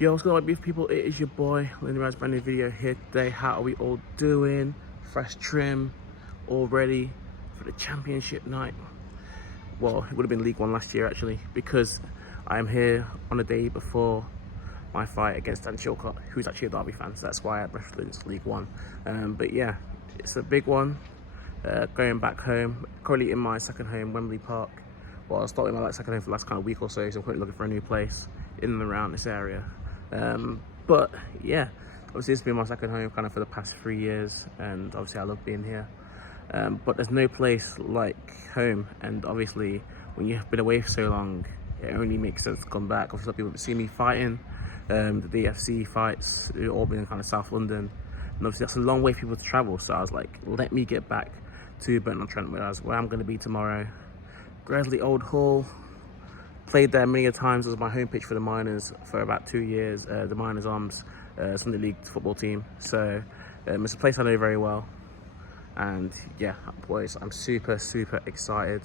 Yo, what's going on, beautiful people? It is your boy, Lindy Raz, brand new video here today. How are we all doing? Fresh trim, all ready for the championship night. Well, it would have been League One last year actually, because I am here on the day before my fight against Dan Chilcott, who's actually a Derby fan, so that's why I referenced League One. But yeah, it's a big one. Going back home, currently in my second home, Wembley Park. Well, I started my second home for the last kind of week or so, so I'm currently looking for a new place in and around this area. But yeah, obviously this has been my second home kind of for the past 3 years, and obviously I love being here. But there's no place like home, and obviously when you've been away for so long, it only makes sense to come back. Obviously people see me fighting, the DFC fights, all been in kind of South London, and obviously that's a long way for people to travel, so I was like, let me get back to Burton-on-Trent, where I'm going to be tomorrow. Gresley Old Hall. Played there many a times. It was my home pitch for the Miners for about 2 years. The Miners Arms Sunday League football team. So it's a place I know very well. And yeah, boys, I'm super excited.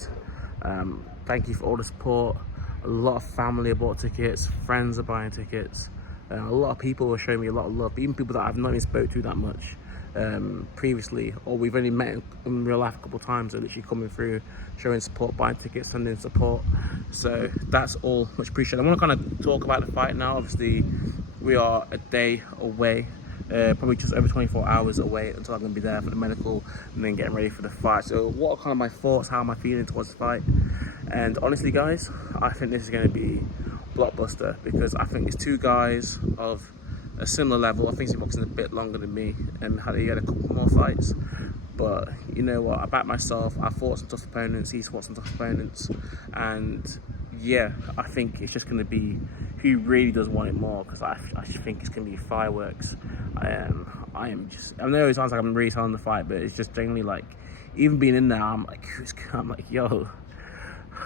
Thank you for all the support. A lot of family have bought tickets. Friends are buying tickets. A lot of people are showing me a lot of love. Even people that I've not even spoke to that much previously, or we've only met in real life a couple of times, are literally coming through, showing support, buying tickets, sending support. So that's all much appreciated. I want to kind of talk about the fight now. Obviously we are a day away, probably just over 24 hours away until I'm going to be there for the medical and then getting ready for the fight. So what are kind of my thoughts, how am I feeling towards the fight? And honestly guys, I think this is going to be blockbuster, because I think it's two guys of a similar level. I think he's boxing a bit longer than me and he had a couple more fights, but you know what, I back myself. I fought some tough opponents, he's fought some tough opponents, and yeah, I think it's just going to be who really does want it more, because I just think it's going to be fireworks. I know it sounds like I'm really selling the fight, but it's just genuinely like, even being in there, I'm like yo,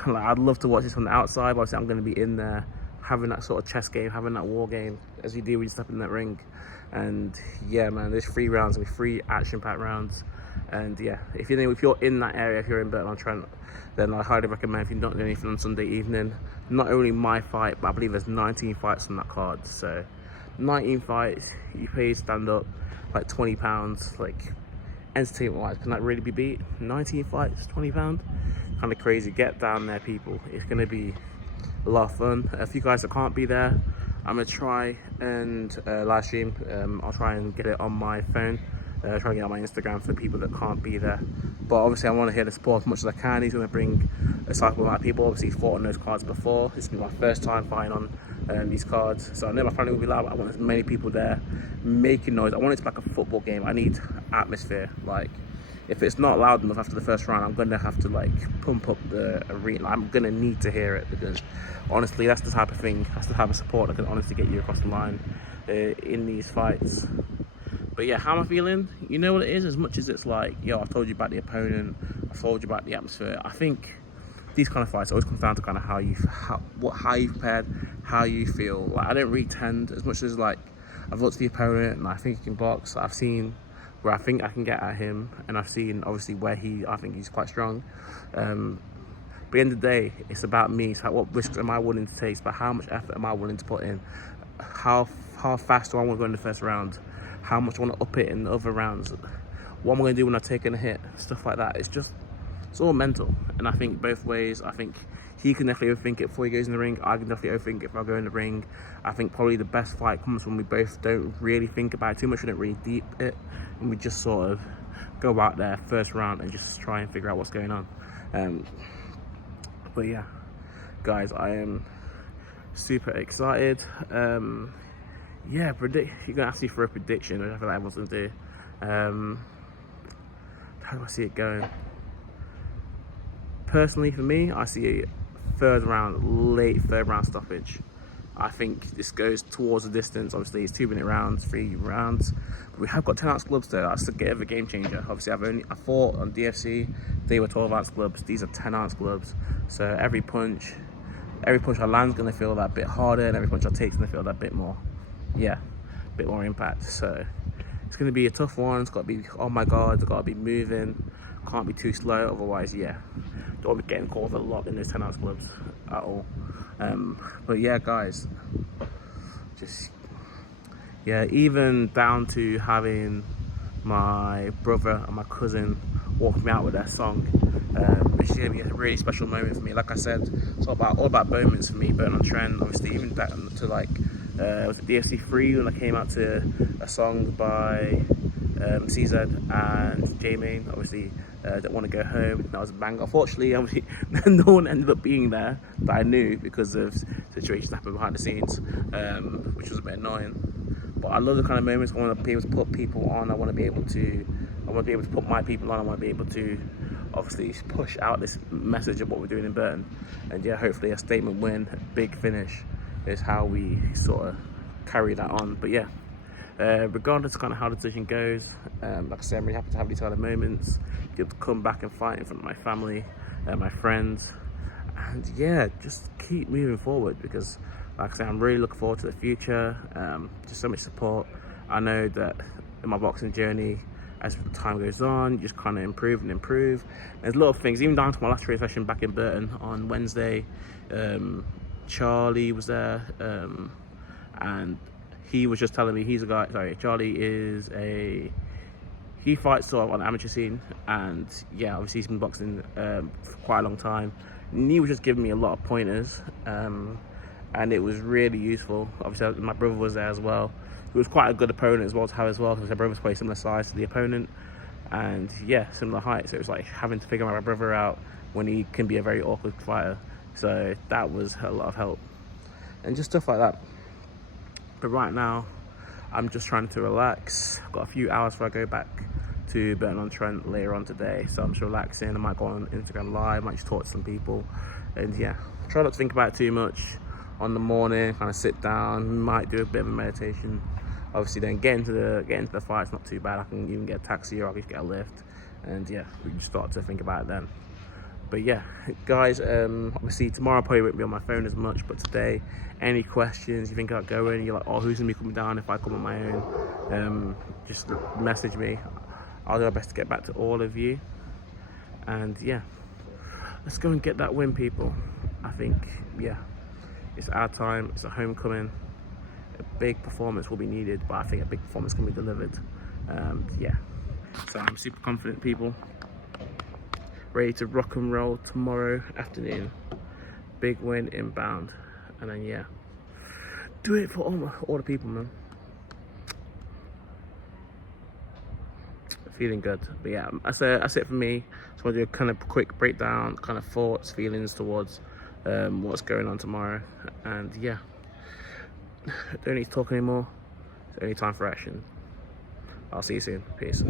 like, I'd love to watch this from the outside, but obviously I'm going to be in there having that sort of chess game, having that war game, as you do when you step in that ring. And yeah, man, there's 3 rounds, and 3 action-packed rounds. And yeah, if you're in that area, if you're in Burton-on-Trent, then I highly recommend, if you're not doing anything on Sunday evening, not only my fight, but I believe there's 19 fights on that card. So 19 fights, you pay stand up like £20, like entertainment-wise, can that really be beat? 19 fights, £20, kind of crazy. Get down there, people. It's gonna be a lot of fun. A few guys that can't be there, I'm gonna try and live stream. I'll try and get it on my phone, try and get it on my Instagram for the people that can't be there. But obviously I want to hear the support as much as I can. He's going to bring a cycle amount of people. Obviously he's fought on those cards before. This will be my first time fighting on these cards, so I know my family will be loud, but I want as many people there making noise. I want it to be like a football game. I need atmosphere. Like, if it's not loud enough after the first round, I'm gonna have to like pump up the arena. I'm gonna need to hear it, because honestly, that's the type of thing, that's the type of support that can honestly get you across the line in these fights. But yeah, how am I feeling? You know what it is, as much as it's like, yo, I've told you about the opponent, I've told you about the atmosphere, I think these kind of fights always comes down to kind of how you prepared, how you feel. Like, I don't really tend, as much as like I've looked at the opponent and I think he can box, I've seen where I think I can get at him, and I've seen obviously where I think he's quite strong. But at the end of the day, it's about me. It's like, what risks am I willing to take? It's about how much effort am I willing to put in? How fast do I want to go in the first round? How much I want to up it in the other rounds? What am I going to do when I've taken a hit? Stuff like that. It's all mental. And I think both ways. I think he can definitely overthink it before he goes in the ring. I can definitely overthink it if I go in the ring. I think probably the best fight comes when we both don't really think about it too much. We don't really deep it, and we just sort of go out there first round and just try and figure out what's going on. But yeah, guys, I am super excited. Yeah, you're gonna ask me for a prediction, which I feel like everyone's gonna do. How do I see it going? Personally, for me, I see a late third round stoppage. I think this goes towards the distance. Obviously, it's 2-minute rounds, 3 rounds. But we have got 10-ounce gloves there. That's a bit of a game changer. Obviously, I fought on DFC. They were 12-ounce gloves. These are 10-ounce gloves. So every punch I land is gonna feel that bit harder, and every punch I take is gonna feel that bit more, yeah, a bit more impact. So it's gonna be a tough one. It's got to be on my guard. It's got to be moving. Can't be too slow, otherwise, yeah, don't be getting caught a lot in those 10-ounce gloves at all. But yeah, guys, just yeah, even down to having my brother and my cousin walk me out with their song. It's gonna be a really special moment for me. Like I said, it's all about moments for me. Burnt on Trent, obviously, even down to like was it DSC3 when I came out to a song by CZ and J-Main, obviously. Don't want to go home. That was a banger. Unfortunately, obviously, no one ended up being there that I knew because of situations that happened behind the scenes, which was a bit annoying. But I love the kind of moments. I want to be able to put people on. I want to be able to put my people on. I want to be able to obviously push out this message of what we're doing in Burton. And yeah, hopefully a statement win, a big finish is how we sort of carry that on. But yeah. Regardless of kind of how the decision goes, like I said, I'm really happy to have these kind of moments, be able to come back and fight in front of my family, my friends, and yeah, just keep moving forward because, like I said, I'm really looking forward to the future. Just so much support. I know that in my boxing journey, as time goes on, you just kind of improve and improve. There's a lot of things, even down to my last training session back in Burton on Wednesday. Charlie was there, and he was just telling me he's a guy. Sorry, Charlie he fights sort of on the amateur scene, and yeah, obviously he's been boxing for quite a long time. And he was just giving me a lot of pointers, and it was really useful. Obviously, my brother was there as well. He was quite a good opponent as well to have as well, because my brother's quite similar size to the opponent, and yeah, similar height. So it was like having to figure my brother out when he can be a very awkward fighter. So that was a lot of help, and just stuff like that. But right now, I'm just trying to relax. I've got a few hours before I go back to Burton on Trent later on today. So I'm just relaxing. I might go on Instagram Live, might just talk to some people. And yeah, try not to think about it too much on the morning, kind of sit down, might do a bit of a meditation. Obviously then get into the fight, it's not too bad. I can even get a taxi or I can just get a lift. And yeah, we can start to think about it then. But yeah, guys, obviously tomorrow I probably won't be on my phone as much, but today, any questions you think about going, you're like, oh, who's gonna be coming down if I come on my own, just message me. I'll do my best to get back to all of you. And yeah, let's go and get that win, people. I think, yeah, it's our time, it's a homecoming. A big performance will be needed, but I think a big performance can be delivered. Yeah, so I'm super confident, people. Ready to rock and roll tomorrow afternoon. Big win inbound. And then yeah, do it for all the people, man. Feeling good. But yeah, that's it for me. So I'll do a kind of quick breakdown, kind of thoughts, feelings towards what's going on tomorrow. And yeah, don't need to talk anymore. It's only time for action. I'll see you soon. Peace.